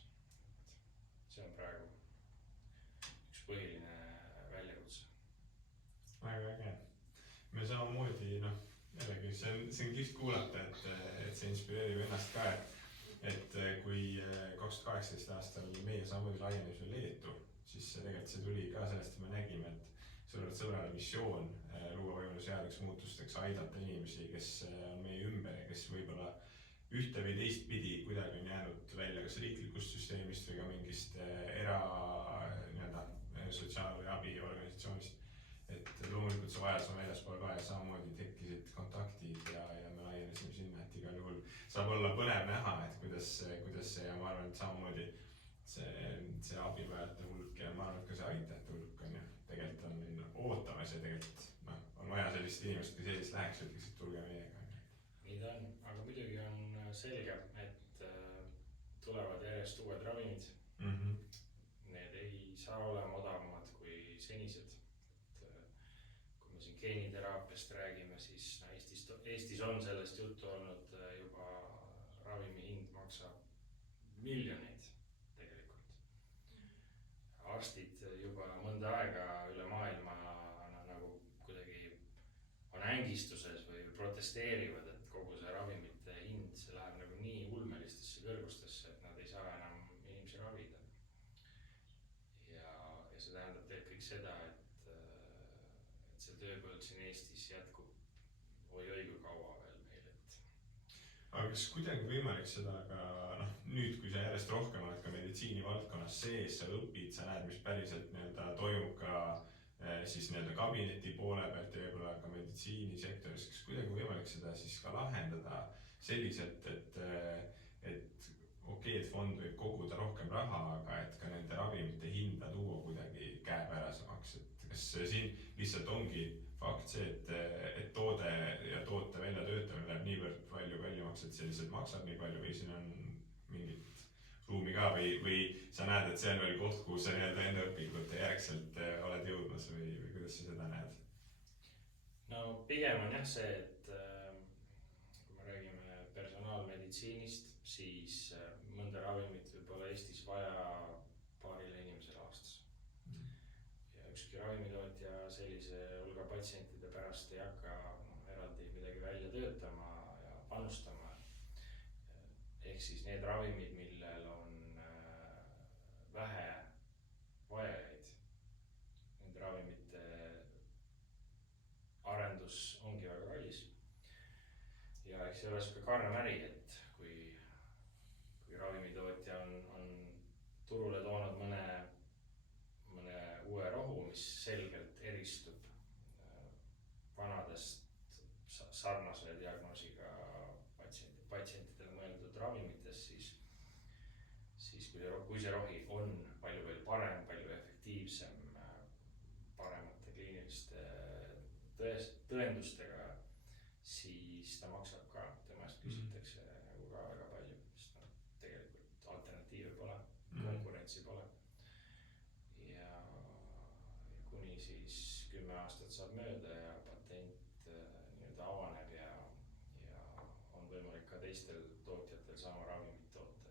See on praegu üks põhiline me samamoodi, noh, jällegi see on kihvt kuulata, et see inspireerib ennast ka, et kui 2018 aastal meie samamoodi laienesime Leetu, siis tegelikult see tuli ka sellest, et me nägime, et sõbrale missioon luua võimalus headeks muutusteks, aidata inimesi, kes on meie ümber ja kes võib-olla ühte või teist pidi kuidagi on jäänud välja kas riiklikust süsteemist või ka mingist sotsiaal- või abiorganisatsioonist. Et loomulikult see vajas on väljaspool ka ja samamoodi tekkisid kontaktid ja me laienesime sinna, et igal juhul saab olla põnev näha, et kuidas see ja ma arvan, et samamoodi see abivajajate hulk ja ma arvan, et ka see aitajate hulk on ju tegelikult on ootamas ja tegelikult on vaja sellist inimest, kes Eestist läheks ja ütleks, et tulge meiega. Nii ta on, aga muidugi on selge, et tulevad järjest uued ravimid. Need ei saa olema odavamad kui senised. Kui me siin geeniteraapiast räägime, siis Eestis on sellest juttu olnud juba ravimi hind maksab miljoneid tegelikult. Arstid juba mõnda aega üle maailma nagu kuidagi on ängistuses või protesteerivad, et kogu see ravimite hind, see läheb nagu nii ulmelistesse kõrgustesse, et nad ei saa enam inimesi ravida. Ja see tähendab tegelikult kõik seda, et see tööpõld siin Eestis jätkub oi-oi kui kaua veel meil. Aga kas kuidagi võimalik seda ka, nüüd kui sa järjest rohkem oled ka meditsiinivaldkonnas sees, sa õpid, sa näed, mis päriselt toimub ka siis kabineti poole pealt ja võib-olla ka meditsiinisektoris, kas kuidagi võimalik seda siis ka lahendada selliselt, et okei, et fond võib koguda rohkem raha, aga et ka nende ravimite hinda tuua kuidagi käepärasemaks, et kas siin lihtsalt ongi fakt see, et toode ja toote väljatöötamine läheb niivõrd palju kallimaks, et see lihtsalt maksab nii palju või siin on mingit ruumi ka või sa näed, et see on veel koht, kuhu sa enda õpingute järgselt oled jõudmas või kuidas sa seda näed? No pigem on jah see, et kui me räägime personaalmeditsiinist, siis mõnda ravimit võib olla Eestis vaja paarile inimesele aastas. Ja ükski ravimitootja sellise hulga patsientide pärast ei hakka eraldi midagi välja töötama ja panustama. Ehk siis need ravimid, millel on vähe vajajaid, nende ravimite arendus ongi väga kallis. Ja eks see ole siuke karm äri, et kui ravimitootja on turule toonud mõne uue rohu, mis selgelt eristub vanadest sarnase diagnoosiga patsientidele mõeldud ravimites, siis kui see rohi on palju parem, palju efektiivsem, paremate kliiniliste tõendustega, siis ta maksab ka, temast küsitakse nagu ka väga palju, sest tegelikult alternatiive pole, konkurentsi pole. Ja kuni siis 10 aastat saab mööda ja patent avaneb ja on võimalik ka teistel tootjatel sama ravimit toota.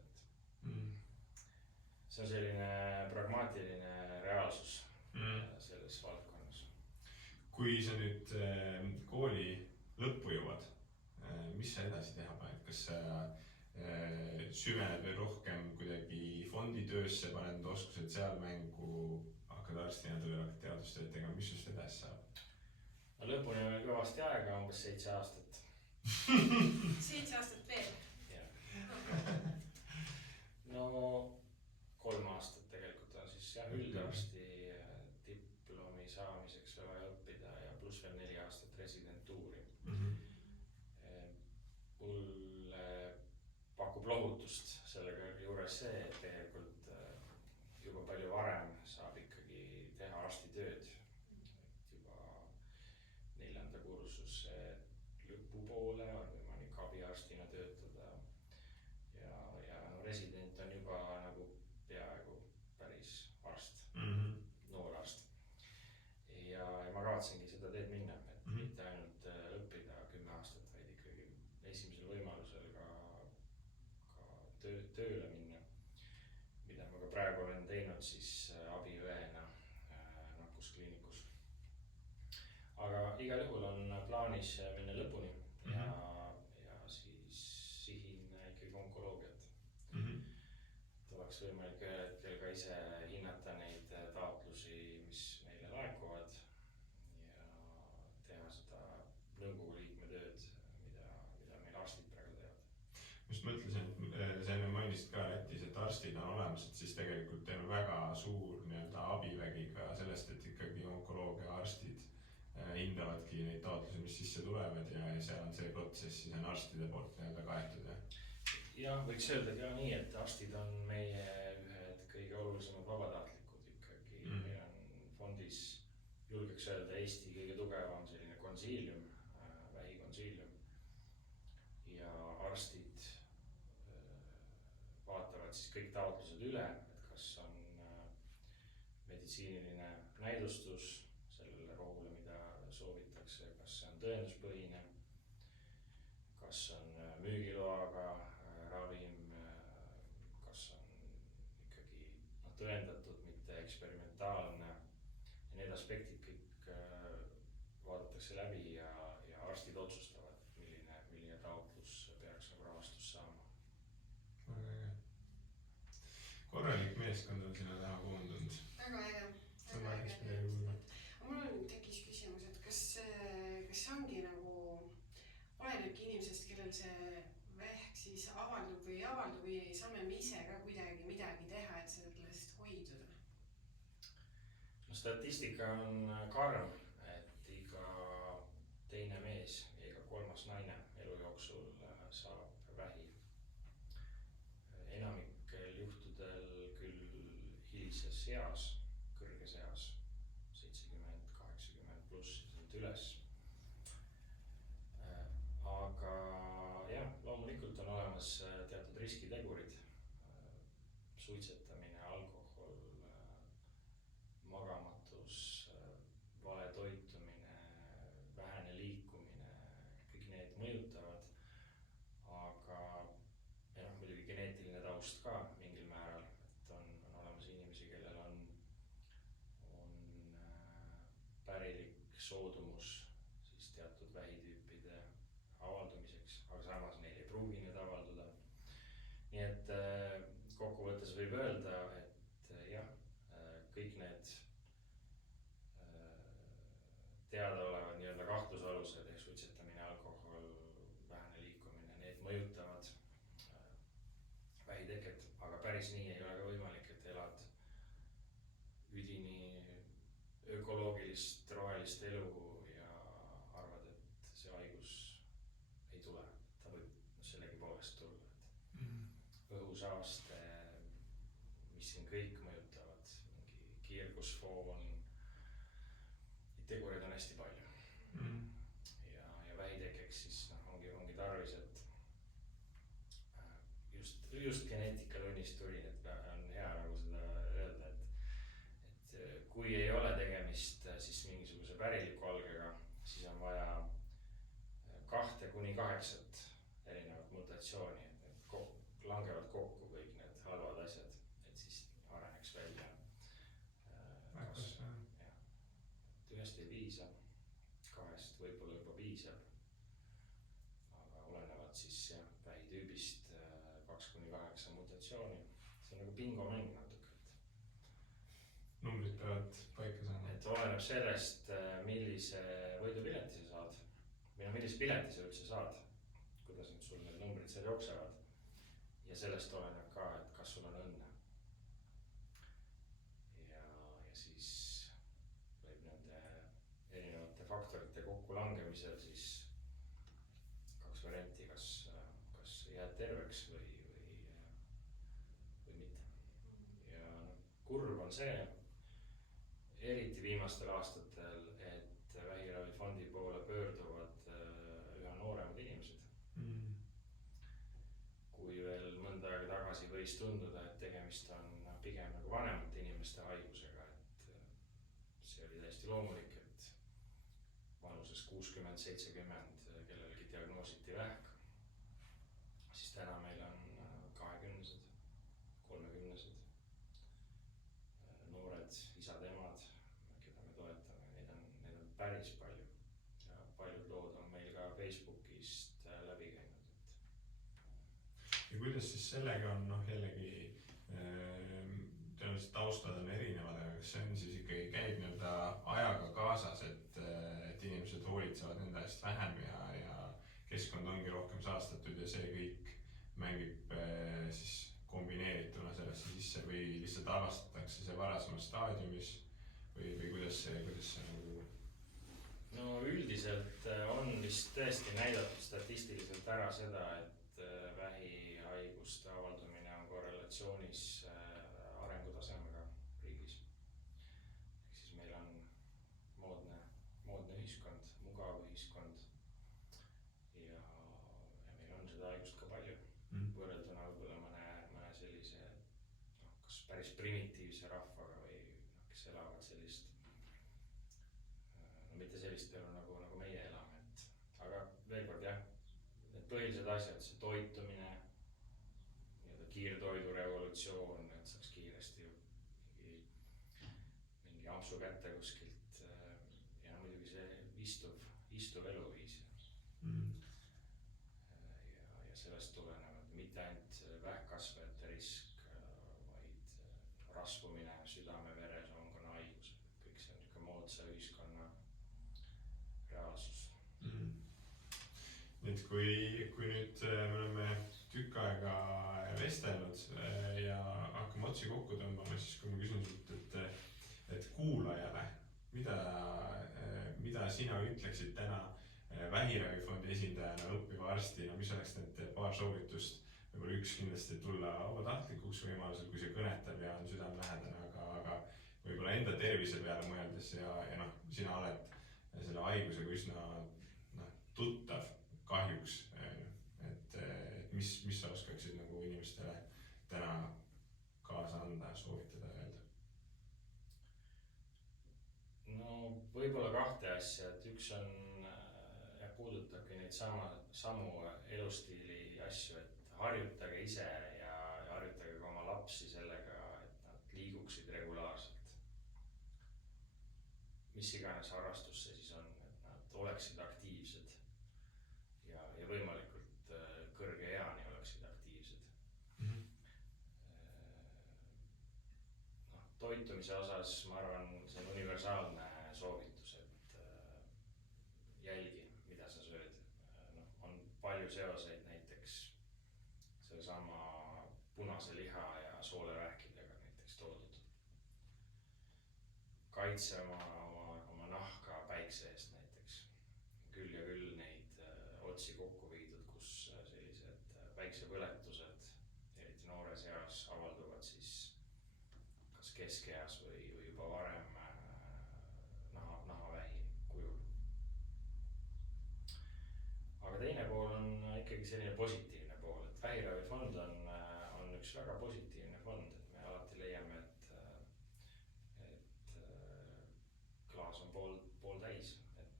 See on selline pragmaatiline reaalsus selles valdkonnas. Kui sa nüüd kooli lõppu jõuad, mis sa edasi teha paned? Kas sa süvened veel rohkem kuidagi fonditöösse, paned need oskused seal mängu, hakkad arstina tööle, hakkad teadustööd tegema, mis just edasi saab? No lõpuni on veel kõvasti aega, umbes 7 aastat. 7 aastat veel? No 3 aastat tegelikult on siis jah üldarsti diplomi saamiseks vaja õppida ja pluss veel 4 aastat residentuuri. Mulle pakub lohutust sellega juures see, et tegelikult juba palju varem saab ikkagi teha arstitööd. Juba 4. kursuse lõpupoole on võimalik abiarstina töötada ja resident on juba nagu peaaegu päris arst, noor arst. Ja ma kavatsengi seda teed minna, et mitte ainult õppida 10 aastat, vaid ikkagi esimesel võimalusel ka tööle minna, mida ma ka praegu olen teinud siis abiõena nakkuskliinikus. Aga igal juhul on plaanis minna lõpuni ja siis sihin ikkagi onkoloogiat. Oleks võimalik ühel hetkel ka ise hinnata neid taotlusi, mis meile laekuvad ja teha seda nõukogu liikme tööd, mida meil arstid praegu teevad. Just mõtlesin, et sa enne mainisid ka Lätis, et arstid on olemas, et siis tegelikult teil on väga suur nii-öelda abivägi ka sellest, et ikkagi onkoloogia arstid hindavadki neid taotlusi, mis sisse tulevad ja seal on see protsess siis on arstide poolt nii-öelda kaetud. Jah, võiks öelda ka nii, et arstid on meie ühed kõige olulisemad vabatahtlikud ikkagi. Meil on fondis, julgeks öelda, Eesti kõige tugevam selline konsiilium, vähikonsiilium. Ja arstid vaatavad siis kõik taotlused üle, et kas on meditsiiniline näidustus sellele rohule, mida soovitakse, kas see on tõenduspõhine, kas on müügiloaga ravim, kas on ikkagi tõendatud, mitte eksperimentaalne. Ja need aspektid kõik vaadatakse läbi ja arstid otsustavad, milline taotlus peaks nagu rahastus saama. Väga äge. Korralik meeskond on sinna taha koondunud. Väga äge. Mul tekkis küsimus, et kas see ongi nagu olenebki inimesest, kellel see vähk siis avaldub või ei avaldu või saame me ise ka kuidagi midagi teha, et sellest hoiduda? No statistika on karm, et iga teine mees ja iga kolmas naine elu jooksul saab vähi. Enamikel juhtudel küll hilises eas, kõrges eas, 70-80 pluss üles. Aga jah, loomulikult on olemas teatud riskitegurid, suitsetamine, alkohol, magamatus, vale toitumine, vähene liikumine, kõik need mõjutavad. Aga ja muidugi geneetiline taust ka mingil määral, et on olemas inimesi, kellel on pärilik soodumus siis teatud vähitüüpide avaldumiseks, aga samas neil ei pruugi need avalduda. Nii et kokkuvõttes võib öelda, et jah, kõik need teadaolevad nii-öelda kahtlusalused ehk suitsetamine, alkohol, vähene liikumine, need mõjutavad vähiteket, aga päris nii ei ole ka võimalik, et elad üdini ökoloogilist, rohelist elu ja arvad, et see haigus ei tule. Ta võib sellegi poolest tulla. Õhusaaste, mis siin kõik mõjutavad, mingi kiirgusfoon, tegureid on hästi palju. Ja vähitekeks siis ongi tarvis, et just geneetikalunnist tulin, et on hea nagu seda öelda, et kui ei ole tegemist siis mingisuguse päriliku algega, siis on vaja 2-8 erinevat mutatsiooni, et need langevad kokku kõik need halvad asjad, et siis areneks välja. Ühest ei piisa, 2 võib-olla juba piisab, aga olenevalt siis vähitüübist 2-8 mutatsiooni, see on nagu bingomäng natuke. Numbrid peavad paika saama. Et oleneb sellest, millise võidupileti sa saad või millise pileti sa üldse saad, kuidas nüüd sul need numbrid seal jooksevad ja sellest oleneb ka, et kas sul on õnne. Ja siis võib nende erinevate faktorite kokkulangemisel siis 2 varianti, kas jääd terveks või mitte. Ja kurb on see, eriti viimastel aastatel, et vähiravifondi poole pöörduvad üha nooremad inimesed. Kui veel mõnda aega tagasi võis tunduda, et tegemist on pigem nagu vanemate inimeste haigusega, et see oli täiesti loomulik, et vanuses 60-70 kellelgi diagnoositi vähk, siis täna meil on 20-sed, 30-sed noored isad-emad, keda me toetame, neid on päris palju. ja kuidas siis sellega on, noh jällegi tõenäoliselt taustad on erinevad, aga kas see on siis ikkagi käib nii-öelda ajaga kaasas, et inimesed hoolitsevad enda eest vähem ja keskkond ongi rohkem saastatud ja see kõik mängib siis kombineerituna sellesse sisse või lihtsalt avastatakse see varasemas staadiumis või kuidas see nagu no üldiselt on vist tõesti näidatud statistiliselt ära seda, et vähihaiguste avaldumine on korrelatsioonis arengutasemega riigis. Ehk siis meil on moodne ühiskond, mugav ühiskond ja meil on seda haigust ka palju. Võrrelduna võib-olla mõne sellise kas päris primitiivse rahvaga või kes elavad sellist mitte sellist elu nagu meie elame, aga veel kord jah, need põhilised asjad, see toitumine, nii-öelda kiirtoidu revolutsioon, et saaks kiiresti mingi ampsu kätte kuskilt ja muidugi see istuv eluviis. Ja sellest tulenevalt mitte ainult vähkkasvajate risk, vaid rasvumine, südame-veresoonkonna haigused, kõik see on niisugune moodsa ühiskonna reaalsus. Nüüd kui nüüd me oleme tükk aega vestelnud ja hakkame otsi kokku tõmbama, siis kui ma küsin sult, et kuulajale, mida sina ütleksid täna Vähiravifondi esindajana, õppiva arstina, mis oleks need paar soovitust, võib-olla üks kindlasti tulla vabatahtlikuks võimalusel, kui see kõnetab ja on südamelähedane, aga võib-olla enda tervise peale mõeldes ja noh, sina oled selle haigusega üsna tuttav kahjuks, et mis sa oskaksid nagu inimestele täna kaasa anda, soovitada ja öelda? No võib-olla kahte asja, et üks on puudutabki neid samu elustiili asju, et harjutage ise ja harjutage ka oma lapsi sellega, et nad liiguksid regulaarselt. Mis iganes harrastus see siis on, et nad oleksid aktiivsed ja võimalikult kõrge eani oleksid aktiivsed. Toitumise osas ma arvan, see on universaalne soovitus, et jälgi, mida sa sööd. On palju seoseid näiteks sellesama punase liha ja soolevähkidega näiteks toodud. Kaitse oma nahka päikse eest näiteks. Küll ja küll neid otsi kokku viidud, kus sellised päiksepõletused, eriti noores eas, avalduvad siis kas keskeas või juba varem nahavähi kujul. Aga teine pool on ikkagi selline positiivne pool, et Vähiravifond on üks väga positiivne fond, et me alati leiame, et klaas on pooltäis, et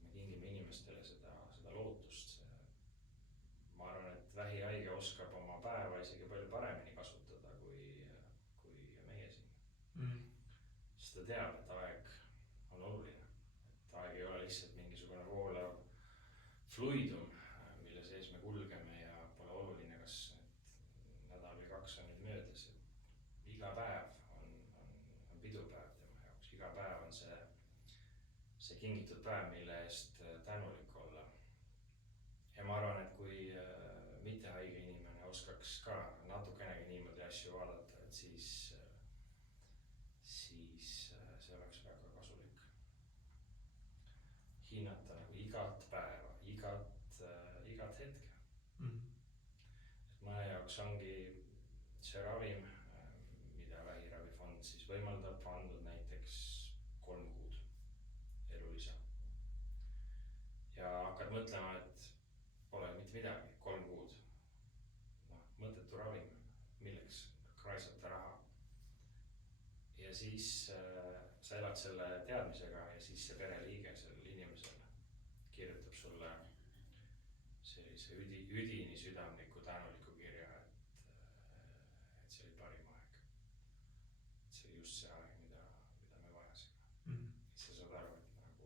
me kingime inimestele seda lootust. Ma arvan, et vähihaige oskab oma päeva isegi palju paremini kasutada kui meie siin. Sest ta teab, et aeg on oluline, et aeg ei ole lihtsalt mingisugune voolav fluidum, mille sees me kulgeme ja pole oluline, kas nädal või 2 on nüüd möödas. Iga päev on pidupäev tema jaoks, iga päev on see kingitud päev, mille eest tänulik olla. Ja ma arvan, et kui mittehaige inimene oskaks ka natukenegi niimoodi asju vaadata, et siis see oleks väga kasulik. Hinnata nagu igat päeva, igat hetke. Et mõne jaoks ongi see ravim, mida Vähiravifond siis võimaldab, andnud näiteks 3 kuud elulisa. Ja hakkad mõtlema, et pole mitte midagi, 3 kuud. Mõttetu ravim, milleks raisata raha. Ja siis sa elad selle teadmisega ja siis see pereliige sellel inimesel kirjutab sulle sellise üdini südamliku tänuliku kirja, et see oli parim aeg. Et see oli just see aeg, mida me vajasime. Sa saad aru, et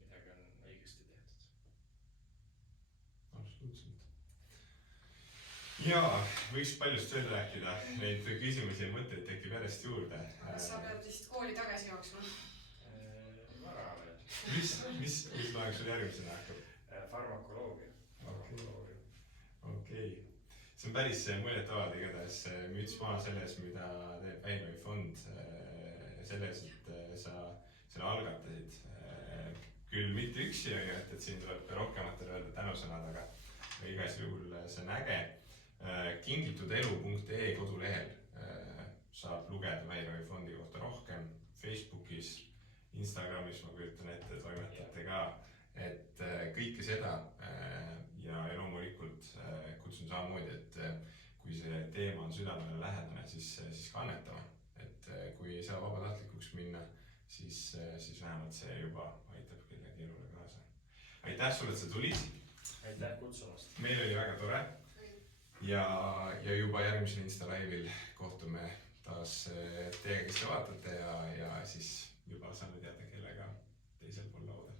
midagi on õigesti tehtud. absoluutselt. Jaa, võiks paljust veel rääkida, neid küsimusi ja mõtteid tekib järjest juurde. Sa pead vist kooli tagasi jooksma. Vara veel. Mis loeng sul järgmisena hakkab? Farmakoloogia. Okei. See on päris muljetavaldav igatahes müts maa selles, mida teeb Vähiravifond, selles, et sa selle algatasid. Küll mitte üksi, et siin tuleb rohkematele öelda tänusõnad, aga igas juhul see on äge. Kingitudelu.ee kodulehel saab lugeda Vähiravifondi kohta rohkem, Facebookis, Instagramis ma kujutan ette, toimetate ka, et kõike seda ja loomulikult kutsun samamoodi, et kui see teema on südamele lähedane, siis kannetama, et kui ei saa vabatahtlikuks minna, siis vähemalt see juba aitab kellegi elule kaasa. Aitäh sulle, et sa tulid. Aitäh kutsumast. Meil oli väga tore ja juba järgmisel Insta Live'il kohtume taas teiega, kes te vaatate ja siis juba saame teada, kellega teisel pool lauda.